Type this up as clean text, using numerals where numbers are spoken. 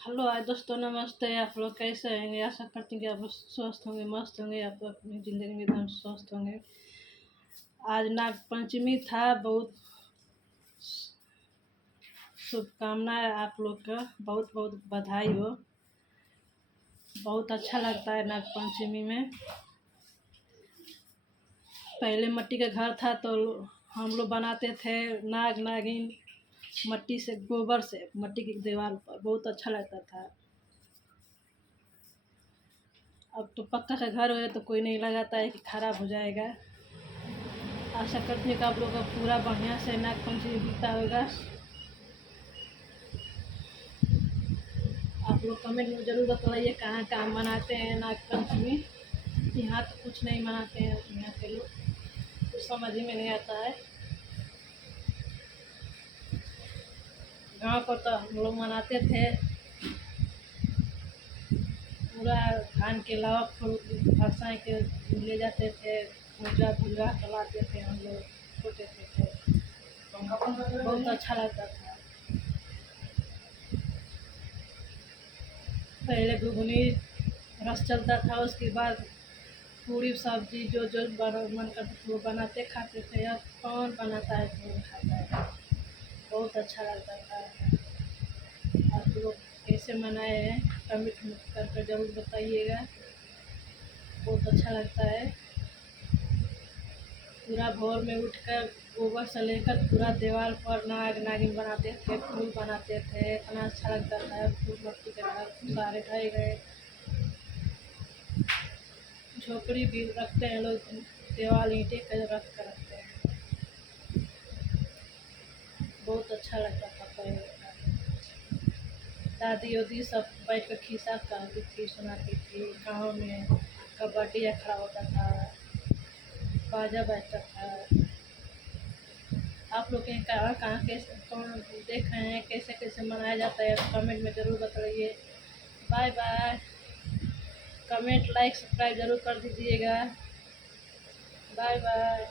Hello आज दोस्तों, नमस्ते। आप लोग कैसे हैं? आशा करती हूँ कि आप लोग स्वस्थ होंगे, मस्त होंगे, आप लोग अपनी ज़िंदगी में एकदम स्वस्थ होंगे। आज नाग पंचमी था। बहुत शुभकामनाएं आप लोग का, बहुत बहुत बधाई हो। बहुत अच्छा लगता है नाग पंचमी में। पहले मिट्टी का घर था तो हम लोग बनाते थे नाग नागिन मिट्टी से, गोबर से, मिट्टी की दीवार पर। बहुत अच्छा लगता था। अब तो पक्का का घर हो तो कोई नहीं लगाता है कि खराब हो जाएगा। आशा करती हूँ कि आप लोग का पूरा बढ़िया से नाग पंचमी बीता होगा। आप लोग कमेंट में ज़रूर बताइए कहाँ कहाँ मनाते हैं नाग पंचमी। यहाँ तो कुछ नहीं मनाते हैं, यहाँ के लोग कुछ समझ ही में नहीं आता है। गांव पर तो हम लोग मनाते थे। पूरा धान के लावा फरसाई के ले जाते थे, पूजा भूजा चलाते थे। हम लोग छोटे थे तो बहुत अच्छा लगता था। पहले घुगनी रस चलता था, उसके बाद पूरी सब्जी जो जो मन करता था वो बनाते खाते थे। अब कौन बनाता है, कौन खाता है। बहुत अच्छा लगता था। आप लोग कैसे मनाए हैं कमेंट करके ज़रूर बताइएगा। बहुत अच्छा लगता है। पूरा भोर में उठकर गोबर से लेकर पूरा दीवार पर नाग नागिन बनाते थे, फूल बनाते थे। इतना अच्छा लगता था। फूल मट्टी के घर सारे ढह गए। झोपड़ी भी रखते हैं लोग, दीवार ईंटें का रख कर रखते हैं। बहुत अच्छा लगता था पहले का। दादी उदी सब बैठ कर खिस्सा कहती थी, सुनाती थी। गाँव में कबड्डी अखाड़ा होता था, बाजा बजता था। आप लोग के कहाँ कहाँ कैसे कौन देख रहे हैं, कैसे कैसे मनाया जाता है, कमेंट में ज़रूर बताइए। Bye bye. Comment like subscribe ज़रूर कर दीजिएगा। Bye bye.